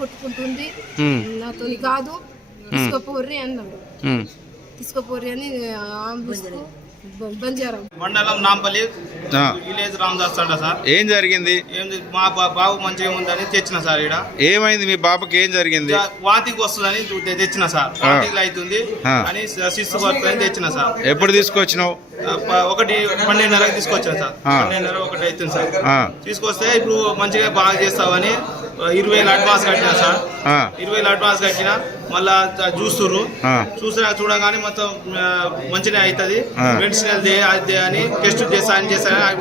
కొట్టుకుంటుంది, నాతోని కాదు తీసుకోపోర్రి అన్నాడు. తీసుకోపోర్రి అని బంజారా మండలం నాంపల్లి విలేజ్ రామదాస్ తండ సార్. ఏం జరిగింది? మా బాబు మంచిగా ఉందని తెచ్చిన సార్. ఇక్కడ ఏమైంది? మీ బాబుకి ఏం జరిగింది? వాంతికి వస్తుందని తెచ్చిన సార్. వాంతికి అవుతుంది అని శిస్తు పడుతుందని తెచ్చిన సార్. ఎప్పుడు తీసుకొచ్చినావు? 1:12కి తీసుకొచ్చాను సార్. 12:30 1 అవుతుంది సార్. తీసుకొస్తే ఇప్పుడు మంచిగా బాగా చేస్తావని 20,000 అడ్వాన్స్ కట్టినా సార్. 20,000 అడ్వాన్స్ కట్టినా మళ్ళా చూస్తుర్రు. చూడగానే మొత్తం మంచిగా అవుతుంది, మెడిసిన్ అదే అని టెస్ట్ చేస్తా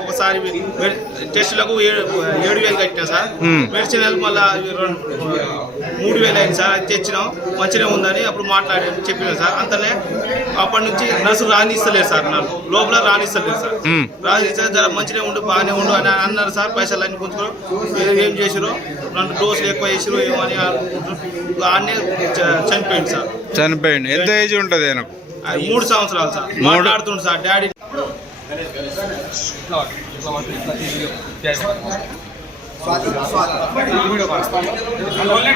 ఒకసారి టెస్టులకు 7,000 కట్టినా సార్. మెడిసిన్ మళ్ళా 3,000 అయింది సార్. అది తెచ్చినాం, మంచిగా ఉందని అప్పుడు మాట్లాడి చెప్పినాం సార్. అంతనే అప్పటి నుంచి నర్సు రానిస్తలేదు సార్, నన్ను లోపల రానిస్తలేదు సార్. రానిస్తే జర మంచిగా ఉండు, బాగానే ఉండు అని అన్నారు సార్. పైసలు అన్ని కొంచెం ఏం చేసిరో 2 డోసులు ఎక్కువ చేసిరో ఏమో అని ఆడనే చనిపోయింది సార్. చనిపోయింది. ఎంత ఏజ్ ఉంటుంది ఆయనకు? 3 సంవత్సరాలు సార్. మాట్లాడుతుండు సార్ డాడీ.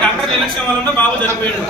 డాక్టర్ ఎలక్షన్ వల్ల బాబు చనిపోయాడు.